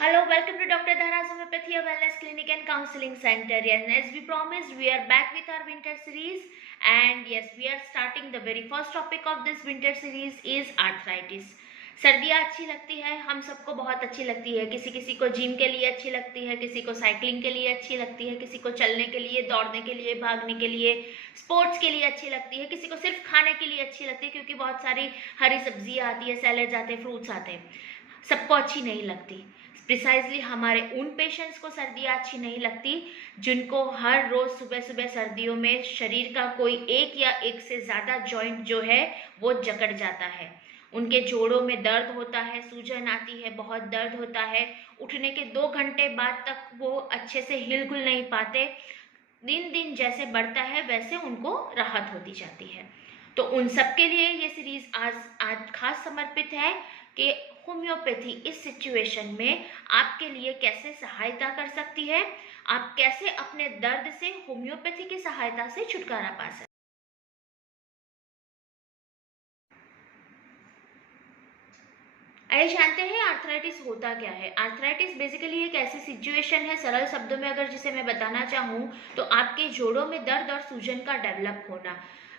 Hello, welcome to Dr. Dhana's Homeopathy Wellness Clinic and Counseling Center. Yes, as we promised, we are back with our winter series, and yes, we are starting the very first topic of this winter series is arthritis. सर्दियाँ अच्छी लगती है, हम सबको बहुत अच्छी लगती है। किसी किसी को जिम के लिए अच्छी लगती है, किसी को साइकिलिंग के लिए अच्छी लगती है, किसी को चलने के लिए, दौड़ने के लिए, भागने के लिए, स्पोर्ट्स के लिए अच्छी लगती है, किसी को सिर्फ खाने के लिए अच्छी लगती है क्योंकि बहुत सारी हरी सब्जियाँ आती है, सैलेड्स आते हैं, फ्रूट्स आते हैं। सबको अच्छी नहीं लगती। प्रिसाइजली हमारे उन पेशेंट्स को सर्दियाँ अच्छी नहीं लगती जिनको हर रोज सुबह सुबह सर्दियों में शरीर का कोई एक या एक से ज़्यादा जॉइंट जो है वो जकड़ जाता है। उनके जोड़ों में दर्द होता है, सूजन आती है, बहुत दर्द होता है, उठने के 2 घंटे बाद तक वो अच्छे से हिल-गुल नहीं पाते। दिन दिन जैसे बढ़ता है वैसे उनको राहत होती जाती है। तो उन सब के लिए ये सीरीज आज खास समर्पित है कि होम्योपैथी इस सिचुएशन में आपके लिए कैसे सहायता कर सकती है, आप कैसे अपने दर्द से होम्योपैथी की सहायता से छुटकारा पा सकते। आइए जानते हैं आर्थराइटिस होता क्या है। आर्थराइटिस बेसिकली एक ऐसी सिचुएशन है, सरल शब्दों में अगर जिसे मैं बताना चाहूँ तो आपके जोड़ों में दर्द और सूजन का डेवलप होना।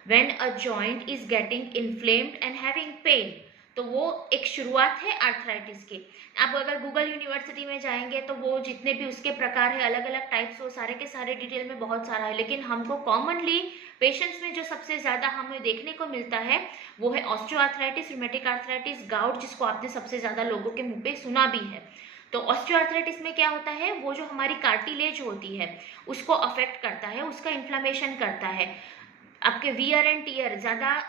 When a joint is getting inflamed and having pain, तो वो एक शुरुआत है आर्थराइटिस की। आप अगर गूगल यूनिवर्सिटी में जाएंगे तो वो जितने भी उसके प्रकार है, अलग अलग टाइप्स, वो सारे के सारे डिटेल में बहुत सारा है, लेकिन हमको कॉमनली पेशेंट्स में जो सबसे ज़्यादा हमें देखने को मिलता है वो है ऑस्टियोआर्थराइटिस, रूमेटिक आर्थराइटिस, गाउट, जिसको आपने सबसे ज़्यादा लोगों के मुंह पे सुना भी है। तो ऑस्टियोआर्थराइटिस में क्या होता है, वो जो हमारी कार्टिलेज होती है उसको अफेक्ट करता है, उसका इन्फ्लामेशन करता है। आपके वियर एंड टीयर, ज़्यादा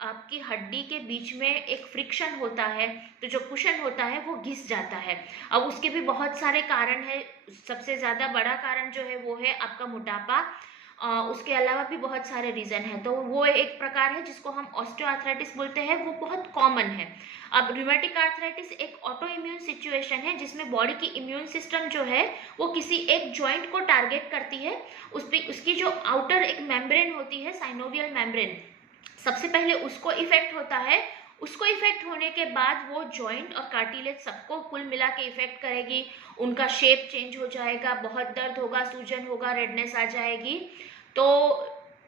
आपकी हड्डी के बीच में एक फ्रिक्शन होता है, तो जो कुशन होता है वो घिस जाता है। अब उसके भी बहुत सारे कारण है, सबसे ज़्यादा बड़ा कारण जो है वो है आपका मोटापा। उसके अलावा भी बहुत सारे रीज़न हैं, तो वो एक प्रकार है जिसको हम ऑस्टियोआर्थराइटिस बोलते हैं, वो बहुत कॉमन है। अब रूमेटिक आर्थराइटिस एक ऑटो इम्यून सिचुएशन है जिसमें बॉडी की इम्यून सिस्टम जो है वो किसी एक जॉइंट को टारगेट करती है। उसकी जो आउटर एक मेम्ब्रेन होती है, साइनोवियल मेम्ब्रेन, सबसे पहले उसको इफेक्ट होता है। उसको इफेक्ट होने के बाद वो जॉइंट और कार्टिलेज सबको कुल मिला के इफेक्ट करेगी। उनका शेप चेंज हो जाएगा, बहुत दर्द होगा, सूजन होगा, रेडनेस आ जाएगी। तो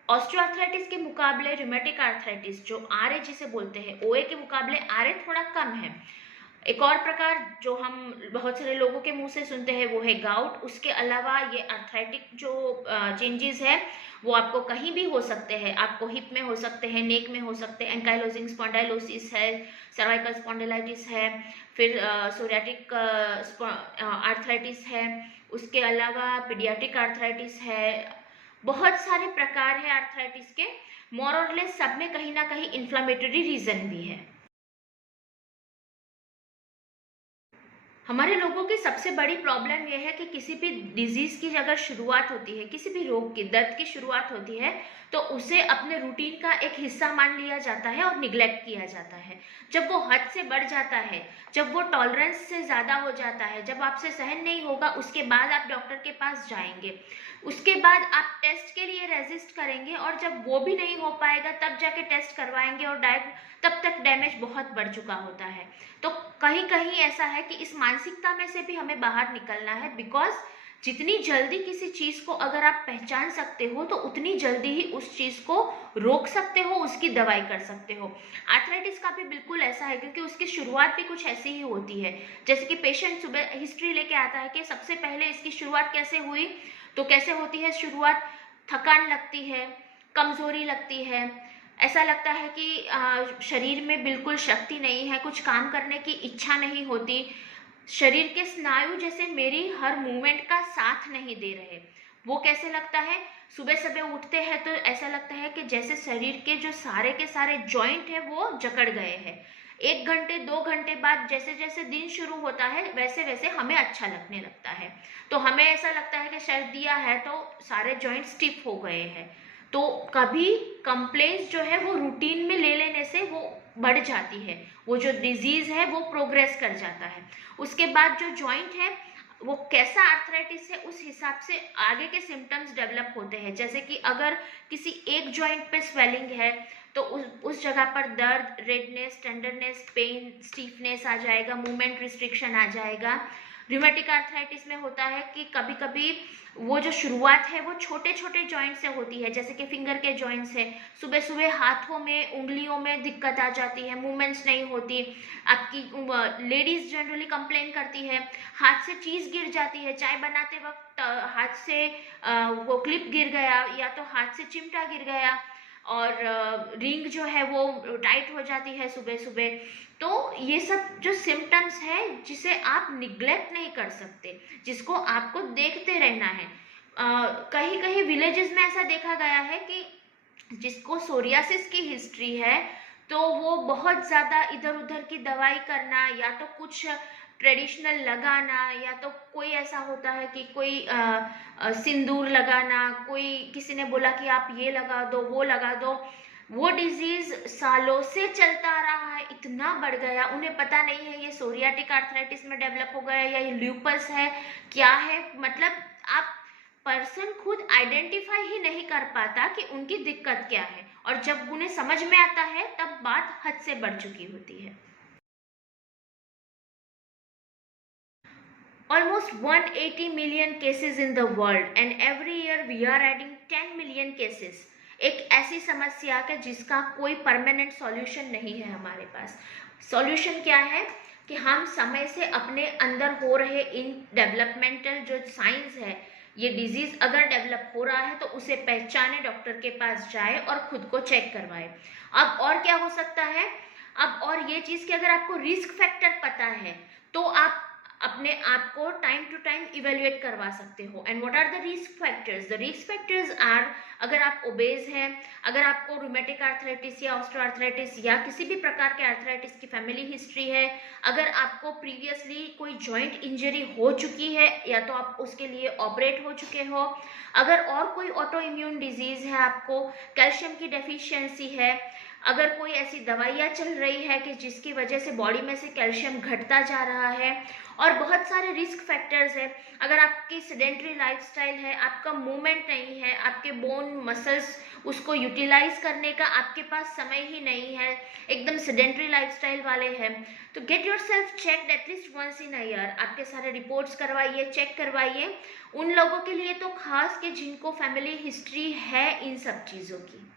ऑस्टियोआर्थराइटिस के मुकाबले रूमेटिक आर्थराइटिस, जो आरए जिसे बोलते हैं, ओए के मुकाबले आरए थोड़ा कम है। एक और प्रकार जो हम बहुत सारे लोगों के मुंह से सुनते हैं वो है गाउट। उसके अलावा ये आर्थराइटिक जो चेंजेस है वो आपको कहीं भी हो सकते हैं। आपको हिप में हो सकते हैं, नेक में हो सकते हैं, एंकाइलोजिंग स्पॉन्डाइलोसिस है, सर्वाइकल स्पॉन्डिलाइटिस है, फिर सोरियाटिक आर्थराइटिस है, उसके अलावा पीडियाट्रिक आर्थराइटिस है। बहुत सारे प्रकार है आर्थराइटिस के। मोर और लेस सब में कहीं ना कहीं इन्फ्लामेटरी रीजन भी है। हमारे लोगों की सबसे बड़ी प्रॉब्लम यह है कि किसी भी डिजीज की अगर शुरुआत होती है, किसी भी रोग की, दर्द की शुरुआत होती है, तो उसे अपने रूटीन का एक हिस्सा मान लिया जाता है और निग्लेक्ट किया जाता है। जब वो हद से बढ़ जाता है, जब वो टॉलरेंस से ज़्यादा हो जाता है, जब आपसे सहन नहीं होगा, उसके बाद आप डॉक्टर के पास जाएंगे। उसके बाद आप टेस्ट के लिए रेजिस्ट करेंगे और जब वो भी नहीं हो पाएगा तब जाके टेस्ट करवाएंगे और तब तक डैमेज बहुत बढ़ चुका होता है। तो कहीं कहीं ऐसा है कि इस मानसिकता में से भी हमें बाहर निकलना है, बिकॉज जितनी जल्दी किसी चीज को अगर आप पहचान सकते हो तो उतनी जल्दी ही उस चीज को रोक सकते हो, उसकी दवाई कर सकते हो। आर्थराइटिस का भी बिल्कुल ऐसा है, क्योंकि उसकी शुरुआत भी कुछ ऐसी ही होती है। जैसे कि पेशेंट सुबह हिस्ट्री लेके आता है कि सबसे पहले इसकी शुरुआत कैसे हुई, तो कैसे होती है शुरुआत, थकान लगती है, कमजोरी लगती है, ऐसा लगता है कि शरीर में बिल्कुल शक्ति नहीं है, कुछ काम करने की इच्छा नहीं होती, शरीर के स्नायु जैसे मेरी हर मूवमेंट का साथ नहीं दे रहे। वो कैसे लगता है, सुबह सुबह उठते हैं तो ऐसा लगता है कि जैसे शरीर के जो सारे के सारे जॉइंट है वो जकड़ गए हैं। 1 घंटे 2 घंटे बाद जैसे जैसे दिन शुरू होता है वैसे वैसे हमें अच्छा लगने लगता है। तो हमें ऐसा लगता है कि सर्दियाँ है तो सारे जॉइंट स्टिफ हो गए हैं। तो कभी कंप्लेंट्स जो है वो रूटीन में ले लेने से वो बढ़ जाती है, वो जो डिजीज है वो प्रोग्रेस कर जाता है। उसके बाद जो जॉइंट है वो कैसा आर्थराइटिस है उस हिसाब से आगे के सिम्टम्स डेवलप होते हैं। जैसे कि अगर किसी एक जॉइंट पे स्वेलिंग है तो उस जगह पर दर्द, रेडनेस, टेंडरनेस, पेन, स्टीफनेस आ जाएगा, मूवमेंट रिस्ट्रिक्शन आ जाएगा। रूमेटिक आर्थराइटिस में होता है कि कभी कभी वो जो शुरुआत है वो छोटे छोटे जॉइंट से होती है, जैसे कि फिंगर के जॉइंट्स है। सुबह सुबह हाथों में, उंगलियों में दिक्कत आ जाती है, मूवमेंट्स नहीं होती। आपकी लेडीज जनरली कंप्लेन करती है, हाथ से चीज गिर जाती है, चाय बनाते वक्त हाथ से वो क्लिप गिर गया या तो हाथ से चिमटा गिर गया, और रिंग जो है वो टाइट हो जाती है सुबह सुबह। तो ये सब जो सिम्टम्स है जिसे आप निग्लेक्ट नहीं कर सकते, जिसको आपको देखते रहना है। कहीं कहीं विलेजेस में ऐसा देखा गया है कि जिसको सोरियासिस की हिस्ट्री है तो वो बहुत ज़्यादा इधर उधर की दवाई करना, या तो कुछ ट्रेडिशनल लगाना, या तो कोई ऐसा होता है कि कोई सिंदूर लगाना, कोई किसी ने बोला कि आप ये लगा दो वो लगा दो, वो डिजीज सालों से चलता आ रहा है, इतना बढ़ गया, उन्हें पता नहीं है ये सोरियाटिक आर्थराइटिस में डेवलप हो गया या ये ल्यूपस है, क्या है। मतलब आप पर्सन खुद आइडेंटिफाई ही नहीं कर पाता कि उनकी दिक्कत क्या है, और जब उन्हें समझ में आता है तब बात हद से बढ़ चुकी होती है। Almost 180 million cases in the world and every year we are adding 10 million cases। एक ऐसी समस्या है जिसका कोई परमानेंट सॉल्यूशन नहीं है हमारे पास। सॉल्यूशन क्या है कि हम समय से अपने अंदर हो रहे इन डेवलपमेंटल जो साइंस है, ये डिजीज अगर डेवलप हो रहा है तो उसे पहचाने, डॉक्टर के पास जाए और खुद को चेक करवाए। अब और क्या हो सकता है, अब और ये चीज कि अगर आपको रिस्क फैक्टर पता है तो आप अपने आप को टाइम टू टाइम इवेल्युएट करवा सकते हो। And what are the risk factors? The risk factors are, अगर आप ओबेज हैं, अगर आपको रूमेटिक आर्थराइटिस या ऑस्टियोआर्थराइटिस या किसी भी प्रकार के आर्थराइटिस की फैमिली हिस्ट्री है, अगर आपको प्रीवियसली कोई जॉइंट इंजरी हो चुकी है या तो आप उसके लिए ऑपरेट हो चुके हो, अगर और कोई ऑटो इम्यून डिजीज है, आपको कैल्शियम की डेफिशिएंसी है, अगर कोई ऐसी दवाइयाँ चल रही है कि जिसकी वजह से बॉडी में से कैल्शियम घटता जा रहा है, और बहुत सारे रिस्क फैक्टर्स है। अगर आपकी सेडेंटरी लाइफस्टाइल है, आपका मूवमेंट नहीं है, आपके बोन मसल्स उसको यूटिलाइज करने का आपके पास समय ही नहीं है, एकदम सेडेंटरी लाइफस्टाइल वाले हैं, तो get yourself checked at least once in a year. आपके सारे रिपोर्ट्स करवाइए, चेक करवाइए। उन लोगों के लिए तो खास कि जिनको फैमिली हिस्ट्री है इन सब चीज़ों की।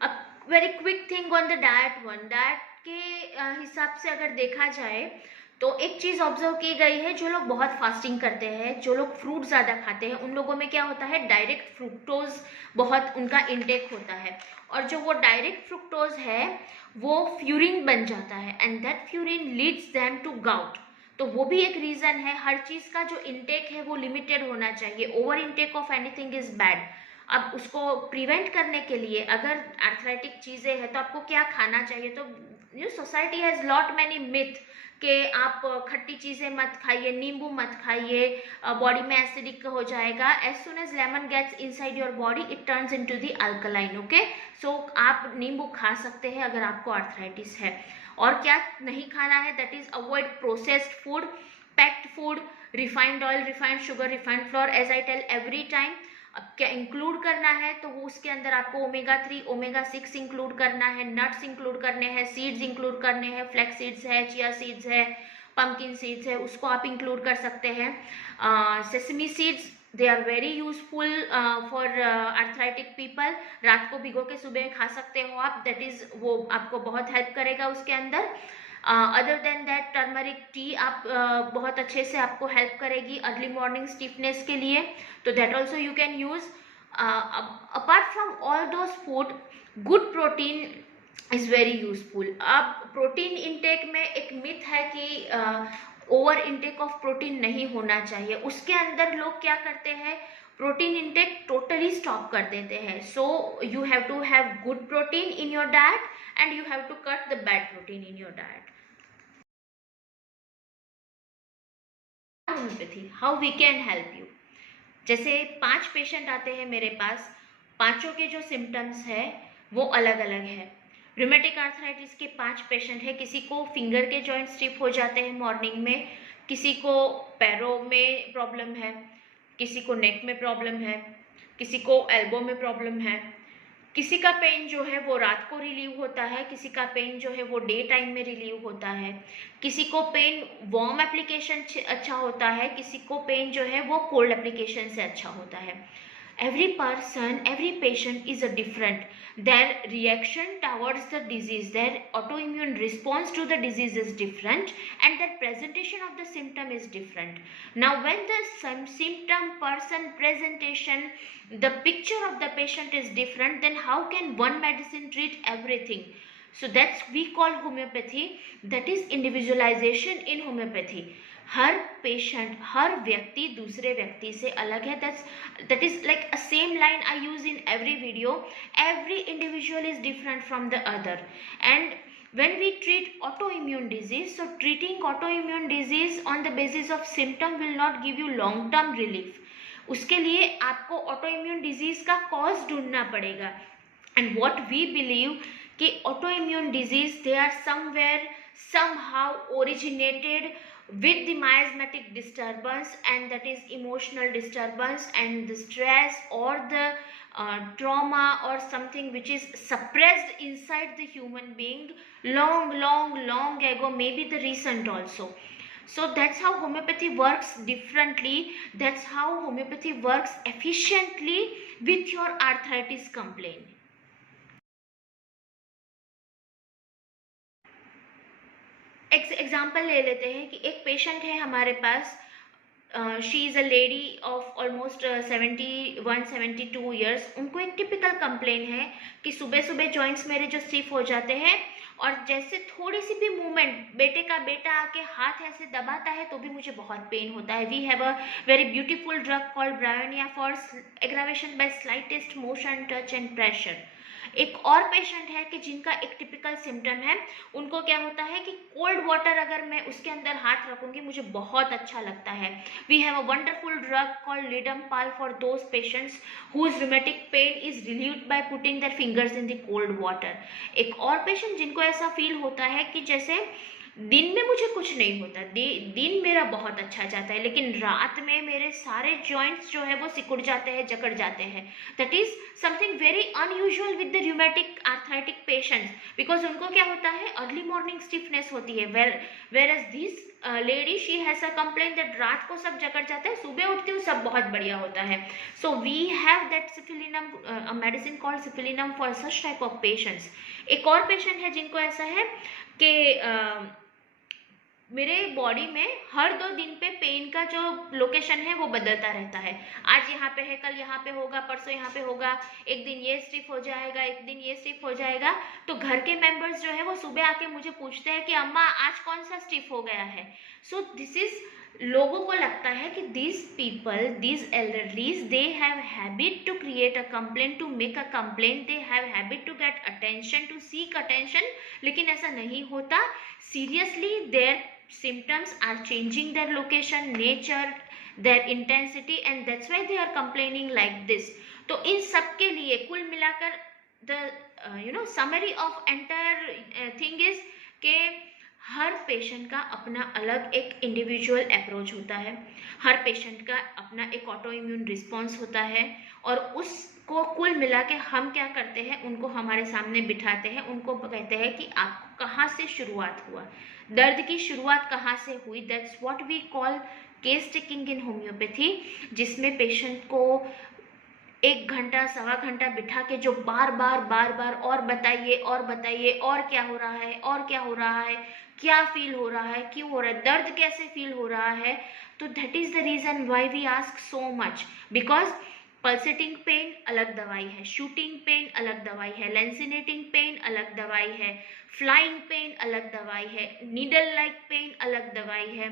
अब very quick thing on the diet one, diet के हिसाब से अगर देखा जाए तो एक चीज़ ऑब्जर्व की गई है, जो लोग बहुत फास्टिंग करते हैं, जो लोग फ्रूट ज़्यादा खाते हैं, उन लोगों में क्या होता है, डायरेक्ट फ्रुक्टोज बहुत उनका इंटेक होता है, और जो वो डायरेक्ट फ्रुक्टोज है वो फ्यूरिन बन जाता है, and that purine leads them to gout. तो वो भी एक रीज़न है। हर चीज़ का जो इंटेक है वो लिमिटेड होना चाहिए। Over intake of anything is bad. अब उसको प्रिवेंट करने के लिए अगर आर्थराइटिक चीज़ें हैं तो आपको क्या खाना चाहिए, तो you society has lot many myth कि आप खट्टी चीज़ें मत खाइए, नींबू मत खाइए, बॉडी में एसिडिक हो जाएगा। As soon as lemon gets inside your body it turns into the alkaline. Okay, so आप नींबू खा सकते हैं अगर आपको आर्थराइटिस है। और क्या नहीं खाना है, that is avoid processed food, packed food, refined oil, refined sugar, refined flour. As I tell every time, अब क्या इंक्लूड करना है तो वो उसके अंदर आपको ओमेगा 3 ओमेगा 6 इंक्लूड करना है, नट्स इंक्लूड करने हैं, सीड्स इंक्लूड करने हैं, फ्लैक्स सीड्स है, चिया सीड्स है, पम्पकिन सीड्स है, उसको आप इंक्लूड कर सकते हैं। Sesame seeds, they are very useful for arthritic people. रात को भिगो के सुबह खा सकते हो आप, दैट इज वो आपको बहुत हेल्प करेगा उसके अंदर। Other than that turmeric tea आप बहुत अच्छे से आपको हेल्प करेगी अर्ली मॉर्निंग स्टिफनेस के लिए, तो that also you can use. Apart from all those food, good protein is very useful. अब प्रोटीन इंटेक में एक मिथ है कि ओवर इंटेक ऑफ प्रोटीन नहीं होना चाहिए। उसके अंदर लोग क्या करते हैं, प्रोटीन इंटेक टोटली स्टॉप कर देते हैं। So you have to have good protein in your diet and you have to cut the bad protein in your diet. Homeopathy, how we can help you. जैसे 5 patient आते हैं मेरे पास, पांचों के जो सिम्टम्स है वो अलग अलग है। रूमेटिक आर्थराइटिस के 5 पेशेंट है, किसी को फिंगर के जॉइंट स्टिफ हो जाते हैं मॉर्निंग में, किसी को पैरों में प्रॉब्लम है, किसी को नेक में प्रॉब्लम है, किसी को एल्बो में प्रॉब्लम है, किसी का पेन जो है वो रात को रिलीव होता है, किसी का पेन जो है वो डे टाइम में रिलीव होता है, किसी को पेन वार्म एप्लीकेशन अच्छा होता है, किसी को पेन जो है वो कोल्ड एप्लीकेशन से अच्छा होता है. Every person, every patient is a different. Their reaction towards the disease, their autoimmune response to the disease is different, and their presentation of the symptom is different. Now when the symptom person presentation, the picture of the patient is different, then how can one medicine treat everything? So that's we call homeopathy, that is individualization in homeopathy. हर patient, हर व्यक्ति दूसरे व्यक्ति से अलग है. that is like a same line I use in every video. Every individual is different from the other. And when we treat autoimmune disease, so treating autoimmune disease on the basis of symptom will not give you long term relief. उसके लिए आपको autoimmune disease का cause ढूंढना पड़ेगा. And what we believe कि autoimmune disease, they are somewhere somehow originated with the miasmatic disturbance, and that is emotional disturbance and the stress or the trauma or something which is suppressed inside the human being long ago, maybe the recent also. So that's how homeopathy works differently. That's how homeopathy works efficiently with your arthritis complaint. Example ले लेते हैं कि एक patient है हमारे पास. She is a lady of almost 71-72 years. उनको एक टिपिकल कंप्लेन है कि सुबह सुबह जॉइंट्स मेरे जो स्टिफ हो जाते हैं, और जैसे थोड़ी सी भी मूवमेंट, बेटा आके हाथ ऐसे दबाता है तो भी मुझे बहुत पेन होता है. We have a very beautiful drug called Bryonia for aggravation by slightest motion, touch and pressure. एक और पेशेंट है कि जिनका एक टिपिकल सिम्टम है, उनको क्या होता है कि कोल्ड वाटर अगर मैं उसके अंदर हाथ रखूंगी मुझे बहुत अच्छा लगता है. We have a wonderful drug called लिडमपाल for those patients whose rheumatic pain is relieved by putting their fingers in the cold water. एक और पेशेंट जिनको ऐसा फील होता है कि जैसे दिन में मुझे कुछ नहीं होता, दिन मेरा बहुत अच्छा जाता है, लेकिन रात में मेरे सारे जॉइंट्स जो है वो सिकुड़ जाते हैं, जकड़ जाते हैं. That is something very unusual with the rheumatic arthritic patients, because उनको क्या होता है, अर्ली मॉर्निंग स्टिफनेस होती है. Whereas this lady, she has a complaint that रात को सब जकड़ जाता है, सुबह उठती हूँ सब बहुत बढ़िया होता है. So we have that Syphilinum, a medicine called Syphilinum for such type of patients. एक और पेशेंट है जिनको ऐसा है कि मेरे बॉडी में हर 2 दिन पे पेन का जो लोकेशन है वो बदलता रहता है. आज यहाँ पे है, कल यहाँ पे होगा, परसों यहाँ पे होगा, एक दिन ये स्टिफ हो जाएगा, एक दिन ये स्टिफ हो जाएगा. तो घर के मेंबर्स जो है वो सुबह आके मुझे पूछते हैं कि अम्मा आज कौन सा स्टिफ हो गया है. सो दिस इज, लोगों को लगता है कि these people, these elderlies, they have habit to create a complaint, to make a complaint, they have habit to get attention, to seek attention. लेकिन ऐसा नहीं होता. Seriously, their symptoms are changing their location, nature, their intensity, and that's why they are complaining like this. तो इन सब के लिए कुल मिलाकर the summary of entire thing is कि हर पेशेंट का अपना अलग एक इंडिविजुअल अप्रोच होता है. हर पेशेंट का अपना एक ऑटो इम्यून रिस्पॉन्स होता है, और उसको कुल मिला के हम क्या करते हैं, उनको हमारे सामने बिठाते हैं, उनको कहते हैं कि आपको कहाँ से शुरुआत हुआ, दर्द की शुरुआत कहाँ से हुई. That's what we call case taking in homeopathy, जिसमें पेशेंट को 1 घंटा, सवा घंटा बिठा के जो बार बार और बताइए और क्या हो रहा है, और क्या हो रहा है, क्या फील हो रहा है, क्यों हो रहा है, दर्द कैसे फील हो रहा है. तो that is the reason why we ask so much, because pulsating pain अलग दवाई है, शूटिंग पेन अलग दवाई है, लेंसिनेटिंग पेन अलग दवाई है, फ्लाइंग पेन अलग दवाई है, नीडल लाइक पेन अलग दवाई है,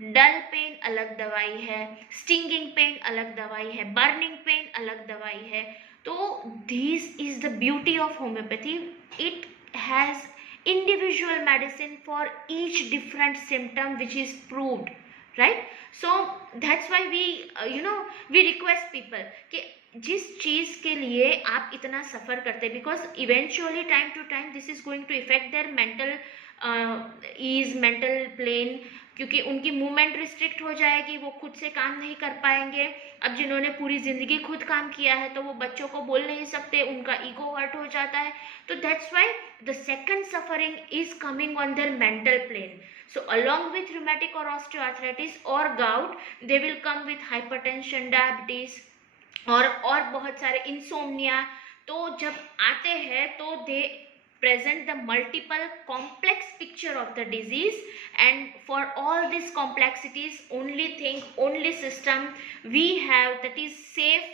डल पेन अलग दवाई है, स्टिंगिंग पेन अलग दवाई है, बर्निंग पेन अलग दवाई है. तो this is the beauty of homeopathy. It has individual medicine for each different symptom which is proved, right? So that's why we request people कि जिस चीज के लिए आप इतना सफर करते, because eventually time to time this is going to affect their mental ease, mental plane. क्योंकि उनकी मूवमेंट रिस्ट्रिक्ट हो जाएगी, वो खुद से काम नहीं कर पाएंगे। अब जिन्होंने पूरी ज़िंदगी खुद काम किया है तो वो बच्चों को बोल नहीं सकते, उनका ईगो हर्ट हो जाता है। तो that's why the second suffering is coming on their mental plane. So along with rheumatic or osteoarthritis or gout, they will come with hypertension, diabetes और बहुत सारे insomnia. तो जब आते हैं तो they present the multiple complex picture of the disease, and for all these complexities, only thing, only system we have that is safe,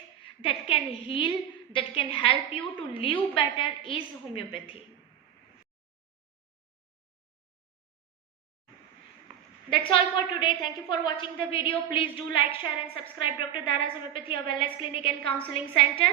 that can heal, that can help you to live better is homeopathy. That's all for today. Thank you for watching the video. Please do like, share and subscribe Dr. Dara's Homeopathy, a wellness clinic and counseling center.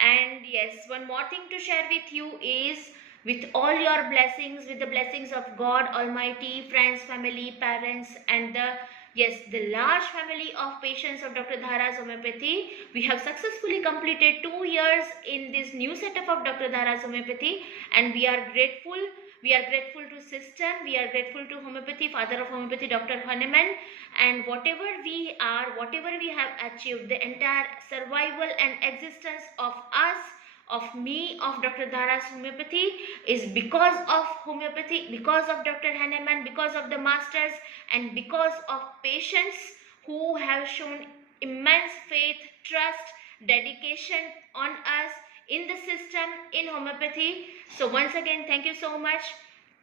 And yes, one more thing to share with you is, with all your blessings, with the blessings of God Almighty, friends, family, parents, and the large family of patients of Dr. Dhara's Homeopathy, we have successfully completed 2 years in this new setup of Dr. Dhara's Homeopathy, and we are grateful. We are grateful to system, we are grateful to homeopathy, father of homeopathy, Dr. Hahnemann, and whatever we are, whatever we have achieved, the entire survival and existence of us, of me, of Dr. Dhara's Homeopathy is because of homeopathy, because of Dr. Hahnemann, because of the masters, and because of patients who have shown immense faith, trust, dedication on us, in the system, in homeopathy. So once again, thank you so much.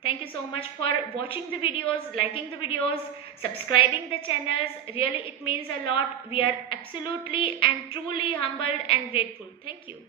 Thank you so much for watching the videos, liking the videos, subscribing the channels. Really, it means a lot. We are absolutely and truly humbled and grateful. Thank you.